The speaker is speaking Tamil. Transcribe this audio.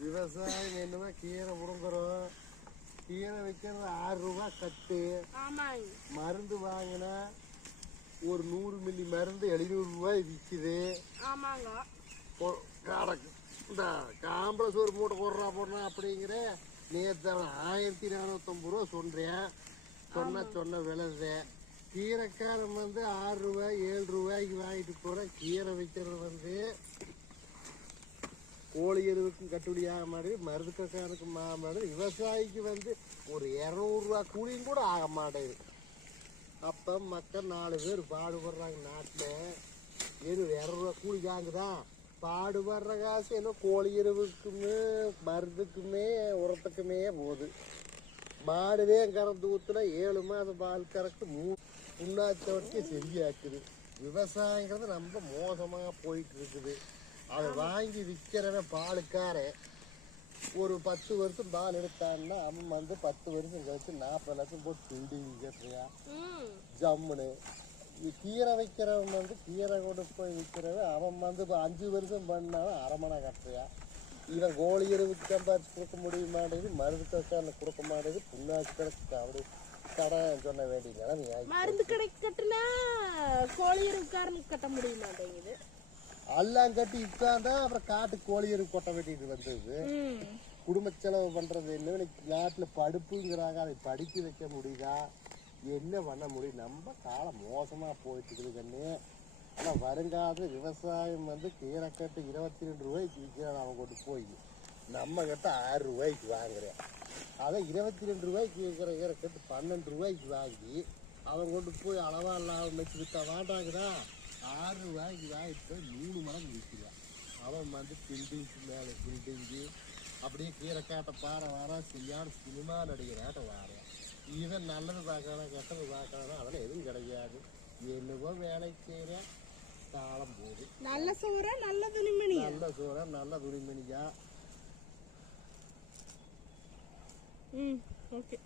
விவசாயம் என்னமா கீரை முருங்குறோம். கீரை வைக்கிறது 6 ரூபா கட்டு. மருந்து வாங்கினா ஒரு 100 மில்லி மருந்து 700 ரூபாய் விற்குது. இந்த காம்பளை சோறு மூட்டை போடுறா அப்படிங்கிற நேற்று 1450 ரூபா சொல்றேன். சொன்ன விளையுது. கீரைக்காரன் 6 ரூபாய் 7 ரூபாய்க்கு வாங்கிட்டு போறேன். கீரை வைக்கிறது கோழி எருவுக்கும் கட்டுப்படியாக மாட்டேது, மருந்துக்காரனுக்கு மாட்டேது, விவசாயிக்கு ஒரு 200 ரூபா கூலியும் கூட ஆக மாட்டேங்குது. அப்போ மக்கள் 4 பேர் பாடுபடுறாங்க நாட்டில். எது 200 ரூபா கூலி தாங்குதான். பாடுபடுற காசு என்ன கோழி எருவுக்குமே மருந்துக்குமே உரத்துக்குமே போகுது. மாடுதே கறந்து ஊற்றுனா 7 மாதம் பால் கறக்கு 3 புண்ணாச்ச வரைக்கும் சரியாக்குது. விவசாயங்கிறது ரொம்ப மோசமாக போயிட்டு இருக்குது. அதை வாங்கி விற்கிறவன் பாலுக்கார ஒரு 10 வருஷம் பால் எடுத்தான்னா அவன் 10 வருஷம் கழிச்சு 40 லட்சம் போட்டு பில்டிங் கேட்டுறியா ஜம்முன்னு. கீரை வைக்கிறவன் கீரை கொண்டு போய் விற்கிறவன் அவன் 5 வருஷம் பண்ணாலும் அரமனை கட்டுறியா. இவன் கோழி எருவுக்கு சம்பாதிச்சு கொடுக்க முடிய மாட்டேங்குது, மருந்து கடைக்காரனுக்கு கொடுக்க மாட்டேங்குது, புண்ணாக்கு கடைக்கு அப்படி கடை சொன்ன வேண்டிய நிலைமை. மருந்து கடை கட்டுனா கோழி எருவுக்காரனுக்கு கட்ட முடிய மாட்டேங்குது. எல்லாம் கட்டி உட்கார்ந்தா அப்புறம் காட்டு கோழியரு கொட்ட வெட்டிட்டு வந்தது. குடும்ப செலவு பண்றது என்ன நாட்டுல படுப்புங்கிறாங்க. அதை படிக்க வைக்க முடியுதா? என்ன பண்ண முடியும்? நம்ம காலம் மோசமா போயிட்டு இருக்குது கண்ணு. ஆனா வருங்காலத்துல விவசாயம் கீரைக்கட்டு 22 ரூபாய்க்கு விற்கிறான். அவன் கொண்டு போய் நம்ம கிட்ட 6 ரூபாய்க்கு வாங்குறேன். அதை 22 ரூபாய்க்கு விற்கிற கீரைக்கட்டு 12 ரூபாய்க்கு வாங்கி அவன் கொண்டு போய் அளவா இல்லாம வச்சு வித்தா வாண்டாங்குதா. 6 ரூபாய்க்கு வாங்கிட்டு 3 மடங்கு விற்கிறான். அவன் பில்டிங்க்கு மேலே பில்டிங்கு அப்படியே கீரைக்காட்டை பாறை வாரா சரியான சினிமா நடிகராட்ட வாரேன். இவன் நல்லது பார்க்கலாம் கெட்டது பார்க்கலாம் அதெல்லாம் எதுவும் கிடையாது. என்னவோ வேலை செய்கிறேன், காலம் போகுது. நல்ல சோற நல்ல துணிமணி, நல்ல சோற நல்ல துணிமணியா. ஓகே.